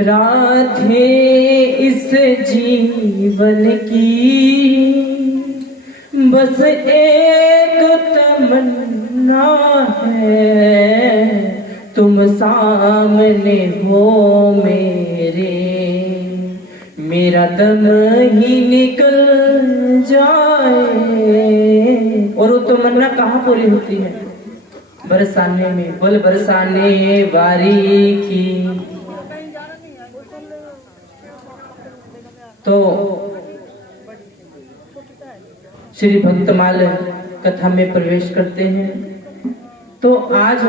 राधे इस जीवन की बस एक तमन्ना है, तुम सामने हो मेरे, मेरा दम ही निकल जाए। और वो तमन्ना कहाँ पूरी होती है? बरसाने में। बोल बरसाने वारी की। तो श्री भक्तमाल कथा में प्रवेश करते हैं। तो आज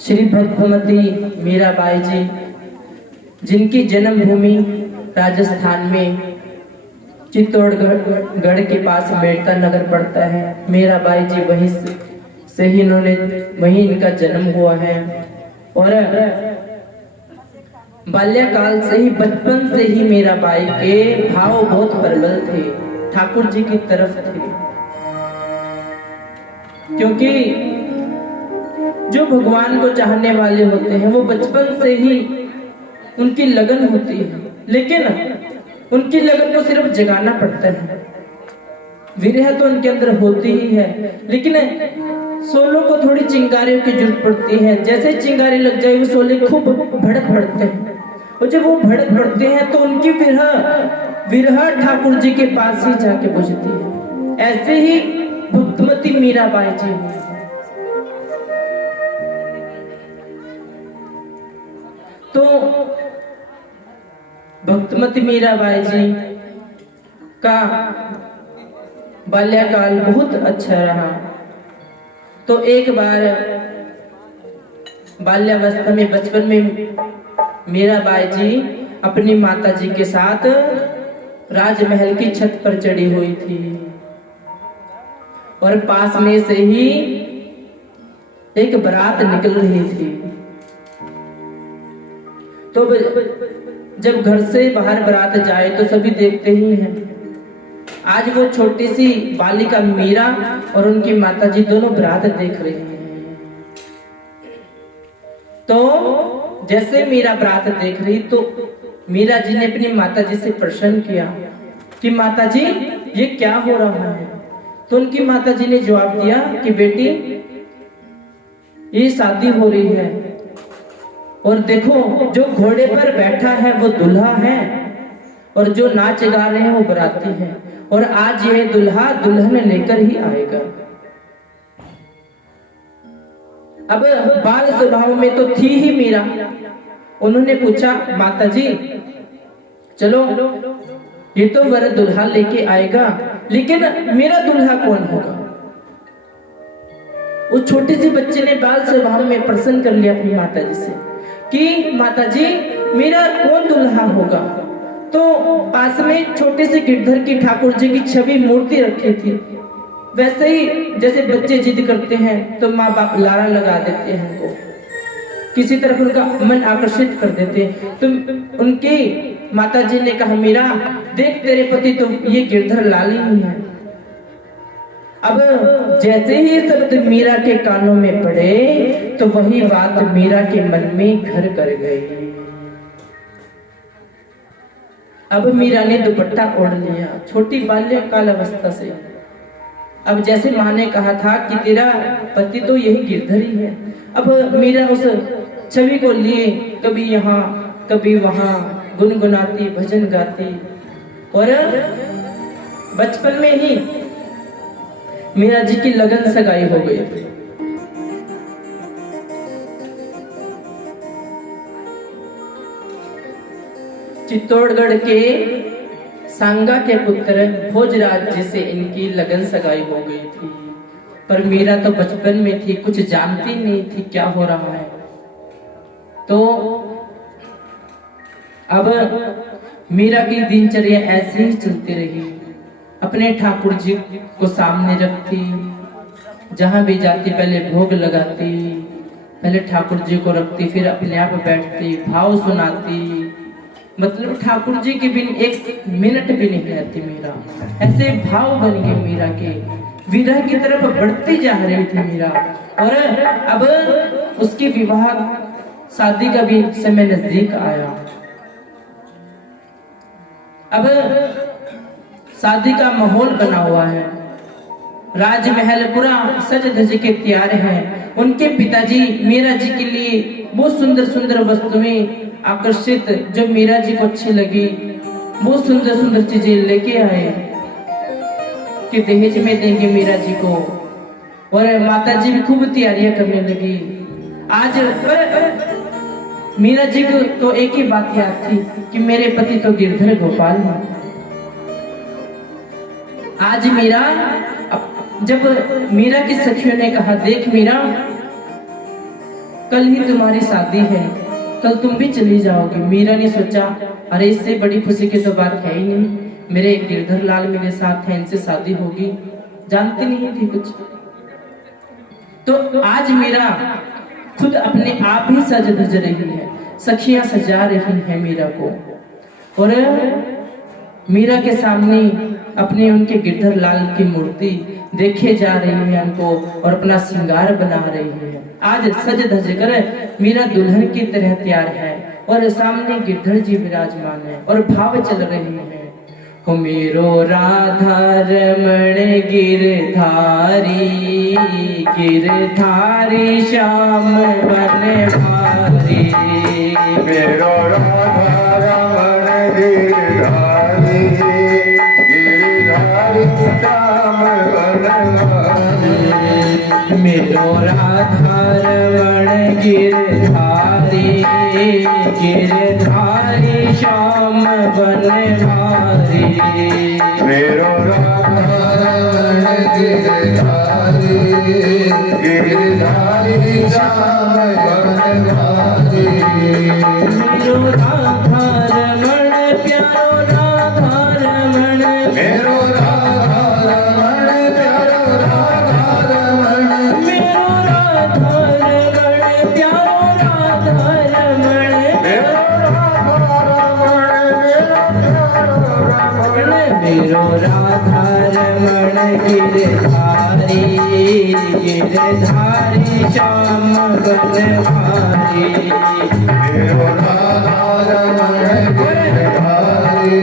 श्री भक्तमती मीराबाई जी, जिनकी जन्मभूमि राजस्थान में चित्तौड़गढ़ के पास मेड़ता नगर पड़ता है। मीराबाई जी वहीं से ही वहीं इनका जन्म हुआ है। और बाल्यकाल से ही, बचपन से ही मीराबाई के भाव बहुत प्रबल थे, ठाकुर जी की तरफ थे। क्योंकि जो भगवान को चाहने वाले होते हैं वो बचपन से ही उनकी लगन होती है, लेकिन उनकी लगन को सिर्फ जगाना पड़ता है। विरह तो उनके अंदर होती ही है, लेकिन सोलों को थोड़ी चिंगारियों की जरूरत पड़ती है। जैसे चिंगारी लग जाए वो सोले खूब भड़क भड़कते हैं, और जब वो भड़क भड़कते हैं तो उनकी विरह ठाकुर जी के पास ही जाके बुझती है। ऐसे ही भक्तमती मीराबाई जी। तो भक्तमती मीराबाई जी का बाल्यकाल बहुत अच्छा रहा। तो एक बार बाल्यावस्था में, बचपन में मीराबाई जी अपनी माता जी के साथ राजमहल की छत पर चढ़ी हुई थी, और पास में से ही एक बारात निकल रही थी। तो जब घर से बाहर बारात जाए तो सभी देखते ही हैं। आज वो छोटी सी बालिका मीरा और उनकी माता जी दोनों बारात देख रही हैं। तो जैसे मीरा बारात देख रही तो मीरा जी ने अपनी माता जी से प्रश्न किया कि माता जी ये क्या हो रहा है? तो उनकी माता जी ने जवाब दिया कि बेटी ये शादी हो रही है, और देखो जो घोड़े पर बैठा है वो दूल्हा है, और जो नाच गा रहे हैं वो बराती है, और आज ये दूल्हा दुल्हन लेकर ही आएगा। अब बाल स्वभाव में तो थी ही मीरा। उन्होंने पूछा माता जी चलो ये तो वर दुल्हा लेके आएगा, लेकिन मेरा दुल्हा कौन होगा? उस छोटी सी बच्चे ने बाल स्वभाव में प्रश्न कर लिया अपनी माता जी से। कि माता जी मेरा कौन दुल्हा होगा। तो पास में छोटे से गिरधर की ठाकुर जी की छवि मूर्ति रखी थी। वैसे ही जैसे बच्चे जिद करते हैं तो माँ बाप लारा लगा देते हैं उनको, किसी तरफ उनका मन आकर्षित कर देते हैं। तो उनकी माता जी ने कहा मीरा देख तेरे पति तो ये गिरधर लाल ही है। अब जैसे ही शब्द मीरा के कानों में पड़े तो वही बात मीरा के मन में घर कर गई। अब मीरा ने दुपट्टा ओढ़ लिया छोटी बाल्यकाल अवस्था से। अब जैसे माँ ने कहा था कि तेरा पति तो यही गिरधर ही है। अब मीरा उस छवि को लिए कभी यहाँ कभी वहां गुनगुनाती भजन गाती। और बचपन में ही मीरा जी की लगन सगाई हो गई थी। चित्तौड़गढ़ के सांगा के पुत्र भोजराज जी से इनकी लगन सगाई हो गई थी। पर मीरा तो बचपन में थी, कुछ जानती नहीं थी क्या हो रहा है। तो अब मीरा की दिनचर्या ऐसे ही चलती रही। अपने ठाकुर जी को सामने रखती, जहां भी जाती पहले भोग लगाती, पहले ठाकुर जी को रखती, फिर अपने आप बैठती, भाव सुनाती। मतलब ठाकुर जी के बिन एक मिनट भी नहीं रहती मीरा। ऐसे भाव बन गए मीरा के, विरह की तरफ बढ़ती जा रही थी मीरा। और अब उसकी विवाह शादी का भी समय नजदीक आया। अब शादी का माहौल बना हुआ है, राजमहल पूरा सज धज के तैयार है। उनके पिताजी मीरा जी के लिए बहुत सुंदर सुंदर वस्तुएं आकर्षित, जो मीरा जी को अच्छी लगी, बहुत सुंदर सुंदर चीजें लेके आए कि दहेज में देंगे मीरा जी को। और माता जी भी खूब तैयारियां करने लगी। आज मीरा जी को तो एक ही बात याद थी कि मेरे पति तो गिरधर गोपाल है। आज मीरा, जब मीरा की सखियों ने कहा देख मीरा कल ही तुम्हारी शादी है, कल तुम भी चली जाओगी। मीरा ने सोचा अरे इससे बड़ी खुशी की तो बात है ही नहीं, मेरे गिरधर लाल मेरे साथ है, इनसे शादी होगी। जानती नहीं थी कुछ। तो आज मीरा खुद अपने आप ही सज धज रही है, सखियां सजा रही हैं मीरा को। और मीरा के सामने अपने उनके गिरधर लाल की मूर्ति देखे जा रही है उनको, और अपना श्रृंगार बना रही है। आज सज धज कर मीरा दुल्हन की तरह तैयार है और सामने गिरधर जी विराजमान है और भाव चल रहे हैं। हो मेरो राधा रमण गिरधारी, गिरधारी श्याम बनवारी। मेरो राधा रमण गिरधारी, गिरधारी श्याम बनवारी। मेरो राधा रमण गिरधारी, गिरधारी श्याम बनवारी। मेरो राधा रमण गिरधारी, गिरधारी श्याम बनवारी। मेरो राधा रमण प्यारो राधा रमण, मेरो राधा रमण प्यारो राधा रमण। मेरो राधा रमण प्यारो राधा रमण। मेरो राधा रमण मेरो राधा रमण गिरधारी, गिरधारी श्याम बनवारी। मेरो राधा रमण गिरधारी,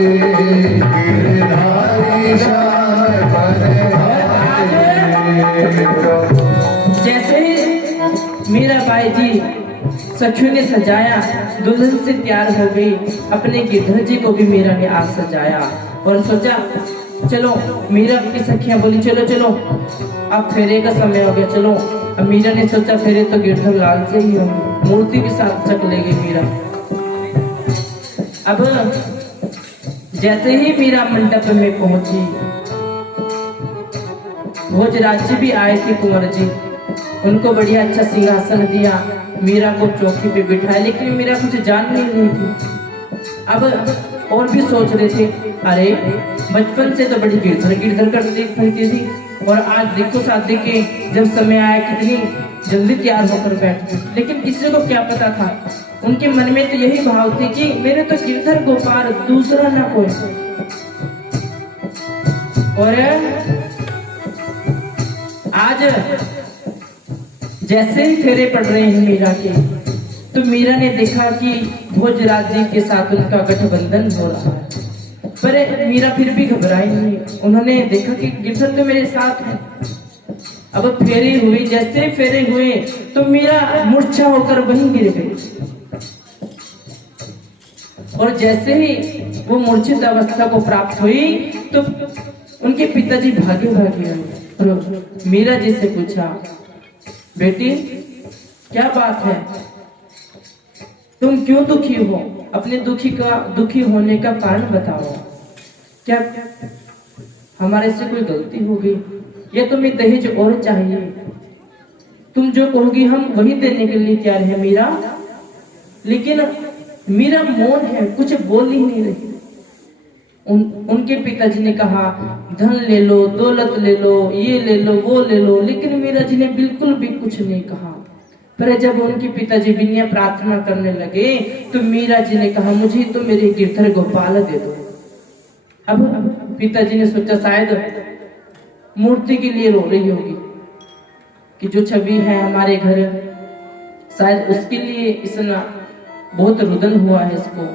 गिरधारी श्याम बनवारी। जैसे मीराबाई जी सखियों ने सजाया, दुल्हन से तैयार हो गई। अपने गिरधर जी को भी मीरा ने आज सजाया और सोचा चलो। मीरा की सखियां बोली चलो चलो अब फेरे का समय हो गया, चलो। अब मीरा ने सोचा फेरे तो गिरधर लाल से ही होंगे, मूर्ति भी साथ चक ले गई मीरा। अब जैसे ही मीरा मंडप में पहुंची, भोजराज जी भी आए थे, कुंवर जी, उनको बढ़िया अच्छा सिंहासन दिया। मीरा को चौकी पे बिठाया, लेकिन मीरा कुछ जान नहीं रही थी। अब और भी सोच रहे थे, अरे बचपन से तो बड़ी गिरधर गिरधर करती फिरती थी, और आज देखो शादी के जब समय आया कितनी जल्दी तैयार होकर बैठ गई। लेकिन किसी को क्या पता था, उनके मन में तो यही भाव थे कि मेरे तो गिरधर गोपाल, दूसरा ना कोई। और आज जैसे ही फेरे पड़ रहे हैं मीरा के, तो मीरा ने देखा कि भोजराज जी के साथ उनका गठबंधन हो रहा है, पर मीरा फिर भी घबराई नहीं। उन्होंने देखा कि गिरधर तो मेरे साथ है। अब फेरी हुई, जैसे फेरे हुए तो मीरा मूर्छा होकर वहीं गिर गई, और जैसे ही वो मूर्छित अवस्था को प्राप्त हुई तो उनके पिताजी भागे भागे आए और मीरा जी से पूछा, बेटी क्या बात है, तुम क्यों दुखी हो? अपने दुखी होने का कारण बताओ। क्या हमारे से कोई गलती हो गई, या तुम्हें दहेज और चाहिए? तुम जो कहोगी हम वही देने के लिए तैयार है मीरा। लेकिन मीरा मौन है, कुछ बोल ही नहीं रही। उनके पिताजी ने कहा, धन ले लो, दौलत ले लो, ये ले लो, वो ले लो, लेकिन मीरा जी ने बिल्कुल भी कुछ नहीं कहा। पर जब उनके पिताजी विनय प्रार्थना करने लगे तो मीरा जी ने कहा, मुझे तो मेरे गिरधर गोपाल दे दो। अब पिताजी ने सोचा शायद मूर्ति के लिए रो रही होगी कि जो छवि है हमारे घर, शायद उसके लिए इतना बहुत रुदन हुआ है इसको।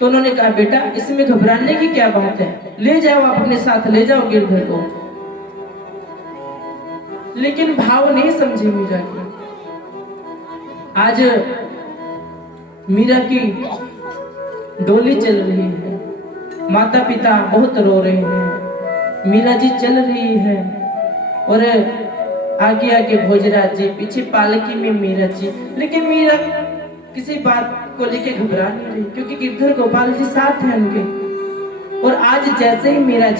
तो उन्होंने कहा, बेटा इसमें घबराने की क्या बात है, ले जाओ आप अपने साथ, ले जाओ गिरधर को। लेकिन भाव नहीं समझी मीरा की। आज मीरा की डोली चल रही है, माता पिता बहुत रो रहे हैं, मीरा जी चल रही है, और आगे आगे भोजराज जी, पीछे पालकी में मीरा जी। लेकिन मीरा किसी बात को लेके घबरा नहीं रही, क्योंकि गिरधर गोपाल जी साथ हैं उनके। और आज जैसे ही मीरा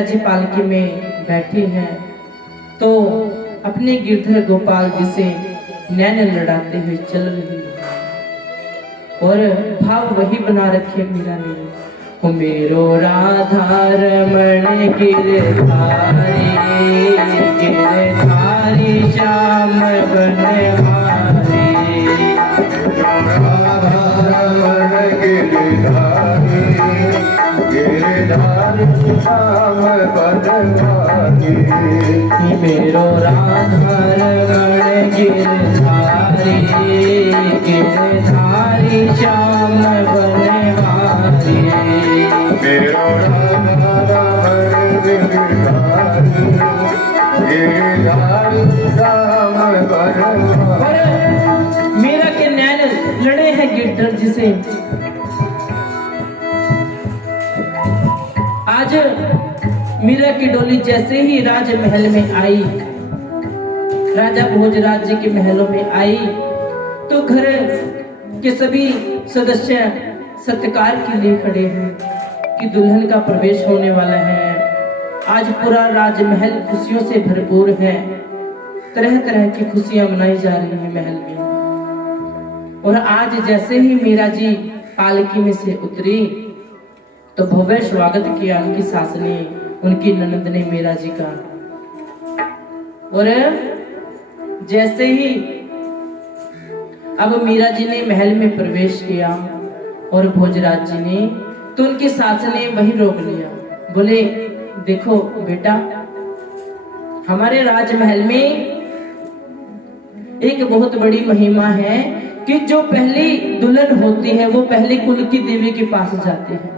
जी पालकी में बैठी हैं, तो अपने गिरधर गोपाल जी से नैन लड़ाते हुए चल रही है, और भाव वही बना रखे मीरा ने, हो मेरो राधा रमण गिरधारी, गिरधारी श्याम बनहारी, राधा रमण गिरधारी, गिरधारी श्याम बनहारी, मेरो राधा रमण गिरधारी, गिरधारी श्याम बनहारी, मेरो राधा रमण गिरधारी, गिरधारी श्याम बनहारी। मीरा के नैन लड़े हैं गिरधर जी से। आज मीरा की डोली जैसे ही राजमहल में आई, राजा भोजराज जी के महलों में आई, तो घर के सभी सदस्य सत्कार के लिए खड़े हैं कि दुल्हन का प्रवेश होने वाला है। आज पूरा राजमहल खुशियों से भरपूर है, तरह तरह की खुशियां मनाई जा रही हैं महल में। और आज जैसे ही मीरा जी पालकी में से उतरी तो भव्य स्वागत किया उनकी सास ने, उनकी ननद ने मीरा जी का। और जैसे ही अब मीरा जी ने महल में प्रवेश किया और भोजराज जी ने, तो उनकी सास ने वही रोक लिया, बोले देखो बेटा, हमारे राजमहल में एक बहुत बड़ी महिमा है कि जो पहली दुल्हन होती है वो पहले कुल की देवी के पास जाती है,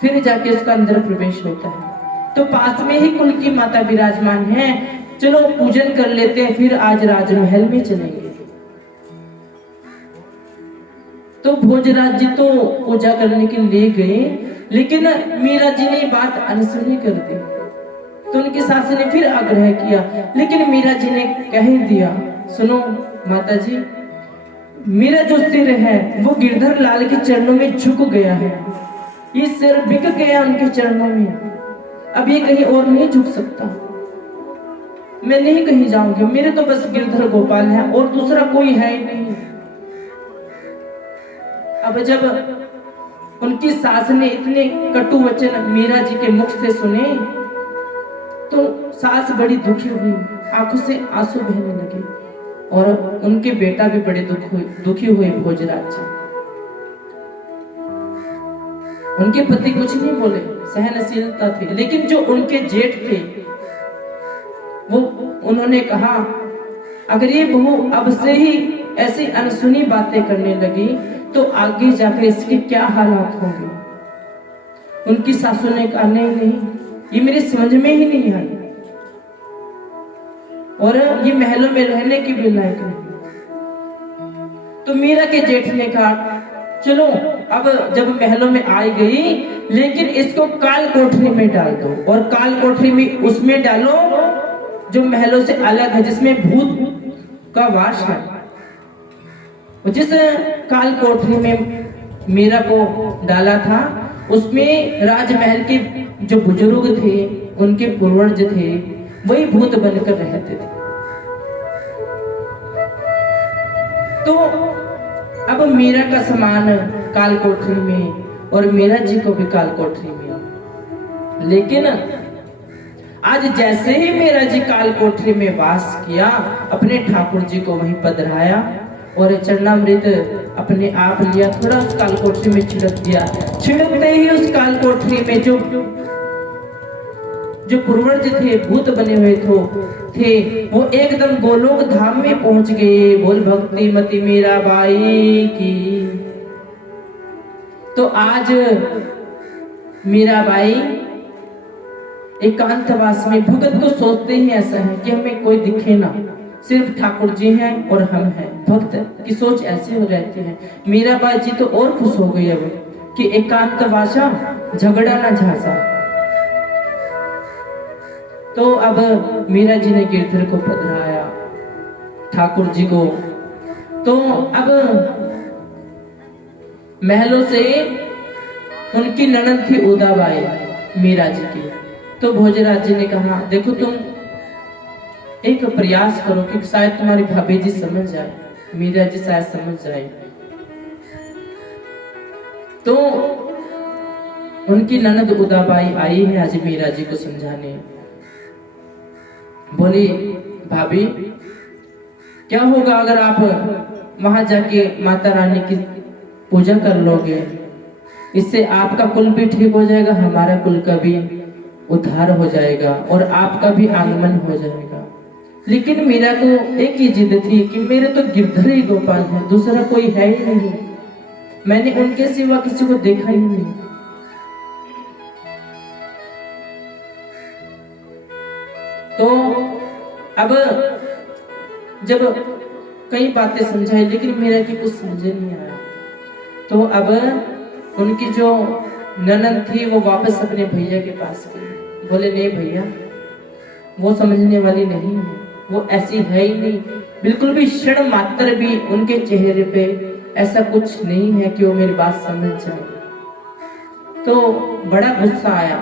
फिर जाके उसका अंदर प्रवेश होता है। तो पास में ही कुल की माता विराजमान है, चलो पूजन कर लेते हैं, फिर आज राजमहल में चलेंगे। तो भोजराज जी तो पूजा करने के लिए गए, लेकिन मीरा जी ने बात अनसुनी कर दी। तो उनकी सास ने फिर आग्रह किया, लेकिन मीरा जी ने कह दिया, सुनो माता जी, मेरा जो सिर है वो गिरधर लाल के चरणों में झुक गया है, ये सिर बिक गया उनके चरणों में। अब ये कहीं और नहीं झुक सकता, मैं नहीं कहीं जाऊंगी, मेरे तो बस गिरधर गोपाल है और दूसरा कोई है ही नहीं। अब जब उनकी सास ने इतने कटु वचन मीरा जी के मुख से सुने तो सास बड़ी दुखी हुई, आंखों से आंसू बहने लगे और उनके बेटा भी बड़े दुखी हुए भोजराज जी। उनके पति कुछ नहीं बोले, सहनशीलता थी, लेकिन जो उनके जेठ थे वो उन्होंने कहा अगर ये बहू अब से ही ऐसी अनसुनी बातें करने लगी तो आगे जाकर इसके क्या हालात होंगे। उनकी सासू ने कहा नहीं, ये मेरी समझ में ही नहीं आई और ये महलों में रहने की भी लायक नहीं। तो मीरा के जेठ ने कहा चलो अब जब महलों में आई गई, लेकिन इसको काल कोठरी में डाल दो और काल कोठरी में उसमें डालो जो महलों से अलग है, जिसमें भूत का वास है। जिस काल कोठरी में मीरा को डाला था उसमें राजमहल के जो बुजुर्ग थे, उनके पूर्वज थे, वही भूत बनकर रहते थे। तो अब मीरा का सामान काल कोठरी में और मीरा जी को भी काल कोठरी में। लेकिन आज जैसे ही मीरा जी काल कोठरी में वास किया, अपने ठाकुर जी को वहीं पधराया और चरणामृत अपने आप लिया, थोड़ा उस काल कोठरी में छिड़क दिया। छिड़कते ही उस काल कोठरी में जो पूर्वज थे, भूत बने हुए थे, वो एकदम गोलोक धाम में पहुंच गए। बोल भक्ति मति मीरा बाई की। तो आज मीराबाई एकांतवास में, भगत तो सोचते ही ऐसा है कि हमें कोई दिखे ना, सिर्फ ठाकुर जी हैं और हम हैं। भक्त की सोच ऐसी हो जाती है। मीराबाई जी तो और खुश हो गई अब कि एकांतवासा झगड़ा ना झांसा। तो अब मीरा जी ने गिरधर को पधराया, ठाकुर जी को। तो अब महलों से उनकी ननद थी उदाबाई मीरा जी की। तो भोजराज जी ने कहा देखो तुम एक प्रयास करो कि शायद तुम्हारी भाभी जी समझ जाए, मीरा जी शायद समझ जाए। तो उनकी ननद उदाबाई आई है आज मीरा जी को समझाने। बोली भाभी क्या होगा अगर आप वहां जाके माता रानी की पूजा कर लोगे, इससे आपका कुल भी ठीक हो जाएगा, हमारा कुल का भी उद्धार हो जाएगा और आपका भी आगमन हो जाएगा। लेकिन मीरा को एक ही जिद थी कि मेरे तो गिरधर ही गोपाल है, दूसरा कोई है ही नहीं, मैंने उनके सिवा किसी को देखा ही नहीं। तो अब जब कई बातें समझाई लेकिन मीरा की कुछ समझ नहीं आया। तो अब उनकी जो ननद थी वो वापस अपने भैया के पास गई। बोले नहीं भैया, वो समझने वाली नहीं है, वो ऐसी है ही नहीं, बिल्कुल भी क्षण मात्र भी उनके चेहरे पे ऐसा कुछ नहीं है कि वो मेरी बात समझ जाए। तो बड़ा गुस्सा आया।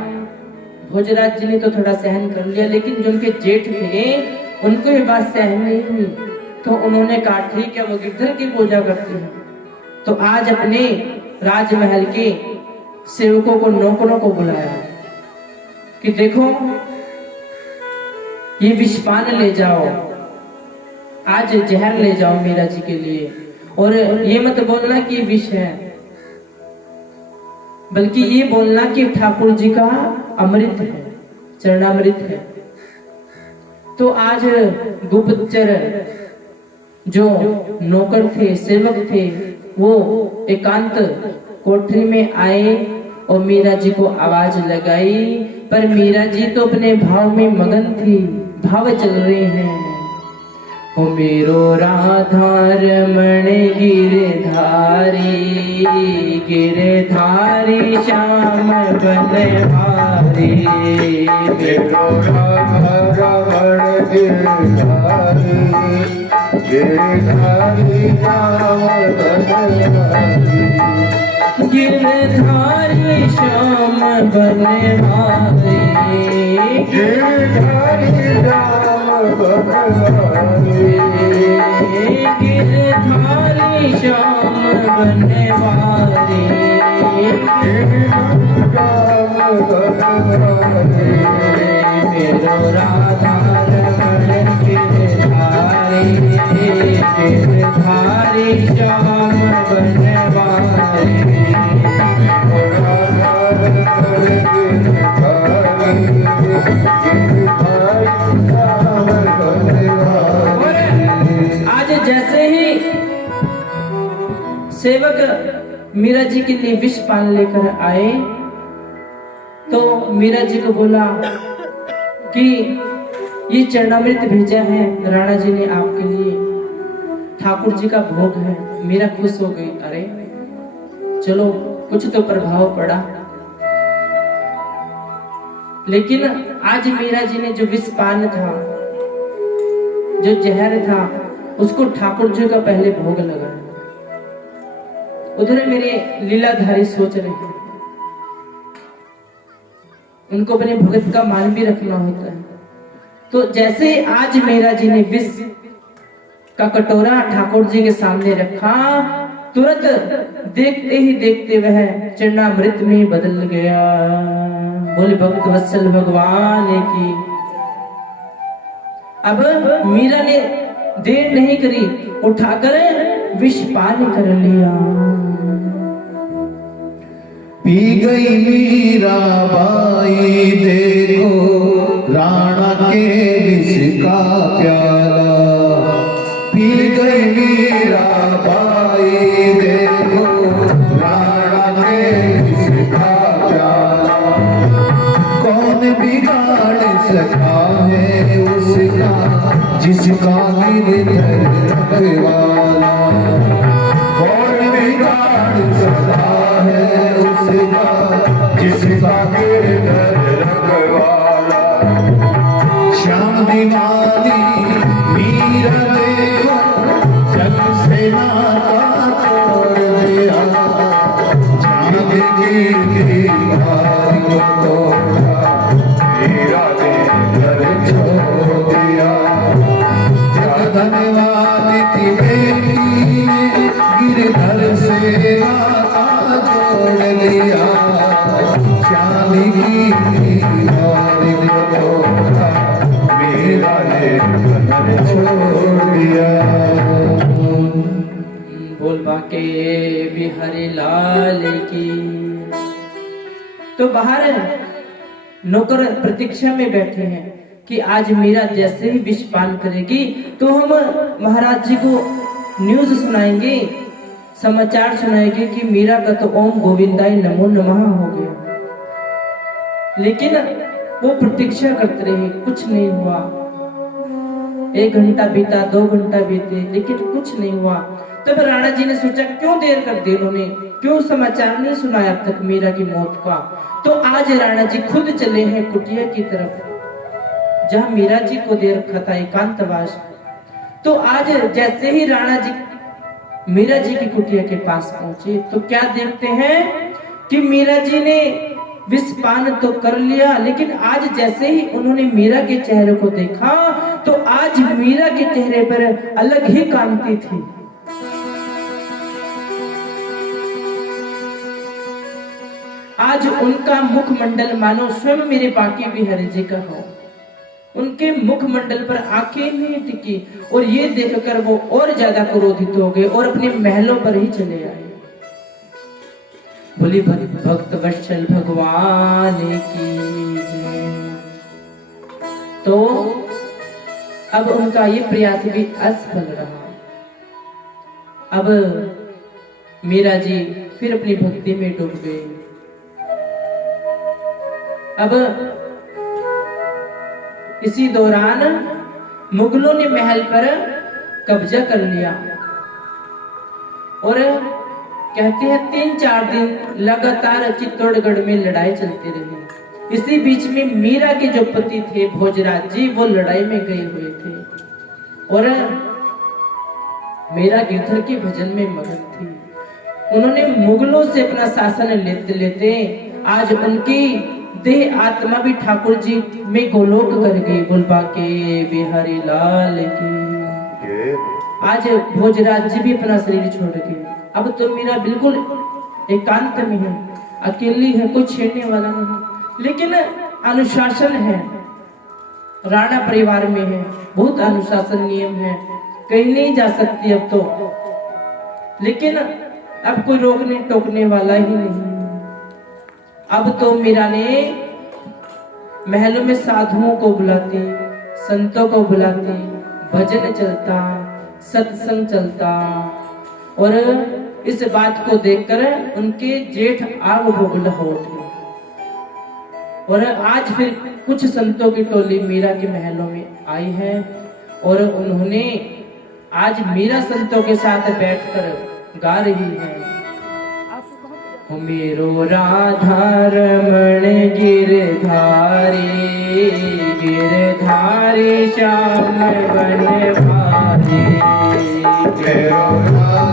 भोजराज जी ने तो थोड़ा सहन कर लिया, लेकिन जो उनके जेठ थे उनको ये बात सहन नहीं हुई। तो उन्होंने कहा ठीक है, वो गिरधर की पूजा करते हैं, तो आज अपने राजमहल के सेवकों को, नौकरों को बुलाया कि देखो ये विषपान ले जाओ, आज जहर ले जाओ मीरा जी के लिए, और ये मत बोलना कि विष है, बल्कि ये बोलना कि ठाकुर जी का अमृत है, चरणामृत है। तो आज गुप्तचर जो नौकर थे, सेवक थे, वो एकांत कोठरी में आए और मीरा जी को आवाज लगाई, पर मीरा जी तो अपने भाव में मगन थी, भाव चल रहे हैं। ओ मेरो राधा रमण गिरधारी, गिरधारी श्याम बनहारी। मेरो राधा रमण गिरधारी, गिरधारी श्याम बनहारी। गिरधारी श्याम बनहारी। गिरधारी श्याम बनवारी, गिरधारी श्याम बनवारी, श्याम बनवारी, मेरो राधा रमण गिरधारी, गिरधारी श्याम बनवारी, आज जैसे ही सेवक मीरा जी के लिए विष पान लेकर आए तो मीरा जी को बोला कि ये चरणामृत भेजा है राणा जी ने आपके लिए, ठाकुर जी का भोग है। मीरा खुश हो गई, अरे चलो कुछ तो प्रभाव पड़ा। लेकिन आज मीरा जी ने जो विष पान था, जो जहर था, उसको ठाकुर जी का पहले भोग लगा। उधर मेरे लीलाधारी सोच रहे हैं, उनको अपने भगत का मान भी रखना होता है। तो जैसे आज मीरा जी ने विष का कटोरा ठाकुर जी के सामने रखा, तुरंत देखते ही देखते वह चरणामृत में बदल गया। बोले भक्त वत्सल भगवान की। अब मीरा ने देर नहीं करी, उठाकर विष पान कर लिया। पी गई मीरा बाई देखो राणा के विष का प्याला, पी गई मीरा बाई देखो राणा के विष का प्याला। कौन बिगाड़ सका है उसका जिसका गिरधर रखवाला, कौन बिगाड़ सका है उसका जिसका गिरधर रखवाला। श्याम दीवानी मीरा देखो जग से नाता तोड़ दिया, जान की दीवारी को तोड़ा मीरा ने घर छोड़ दिया। धन्यवाद की बेटी गिरधर से नाता जोड़ लिया, श्याम की दीवारी को तोड़ा मीरा ने घर छोड़ दिया। बोल बाके बिहारी लाल की। तो बाहर नौकर प्रतीक्षा में बैठे हैं कि आज मीरा जैसे ही विष पान करेगी तो हम महाराज जी को न्यूज सुनाएंगे, समाचार सुनाएंगे कि मीरा का तो ओम गोविंदाय नमो नमः हो गया। लेकिन वो प्रतीक्षा करते रहे, कुछ नहीं हुआ। 1 घंटा बीता, 2 घंटा बीते, लेकिन कुछ नहीं हुआ। तब राणा जी ने सोचा क्यों देर कर दी उन्होंने, क्यों समाचार नहीं सुनाया अब तक मीरा की मौत का। तो आज राणा जी खुद चले हैं कुटिया की तरफ, जहां मीरा जी को दे रखा था एकांतवास। तो आज जैसे ही राणा जी मीरा जी की कुटिया के पास पहुंचे तो क्या देखते हैं कि मीरा जी ने विष पान तो कर लिया, लेकिन आज जैसे ही उन्होंने मीरा के चेहरे को देखा तो आज मीरा के चेहरे पर अलग ही कांति थी। आज उनका मुखमंडल मानो स्वयं मेरे बाकी बिहारी जी का हो। उनके मुखमंडल पर आंखें नहीं टिकी और ये देखकर वो और ज्यादा क्रोधित हो गए और अपने महलों पर ही चले आए। बोली भक्त वत्सल भगवान की। तो अब उनका ये प्रयास भी असफल रहा। अब मीरा जी फिर अपनी भक्ति में डूब गए। अब इसी दौरान मुगलों ने महल पर कब्जा कर लिया और कहते हैं 3-4 दिन लगातार चित्तौड़गढ़ में लड़ाई चलती रही। इसी बीच में मीरा के जो पति थे भोजराज जी, वो लड़ाई में गए हुए थे और मीरा गिरधर के भजन में मगन थी। उन्होंने मुगलों से अपना शासन लेते लेते आज उनकी देह आत्मा भी ठाकुर जी में गोलोक कर गई। बुलबा के बिहारी लाल की। आज भोजराज जी भी अपना शरीर छोड़ गए। अब तो मीरा बिल्कुल एकांत में है, अकेली है, कोई छेड़ने वाला नहीं। लेकिन अनुशासन है, राणा परिवार में है, बहुत अनुशासन नियम है, कहीं नहीं जा सकती अब तो। लेकिन अब कोई रोकने टोकने वाला ही नहीं। अब तो मीरा ने महलों में साधुओं को बुलाती, संतों को बुलाती, भजन चलता, सत्संग चलता। और इस बात को देखकर उनके जेठ आग बबूला हो उठे। और आज फिर कुछ संतों की टोली मीरा के महलों में आई है और उन्होंने आज मीरा संतों के साथ बैठकर गा रही है। मेरो राधा रमण गिरधारी, गिरधारी श्याम बनवारी। मेरो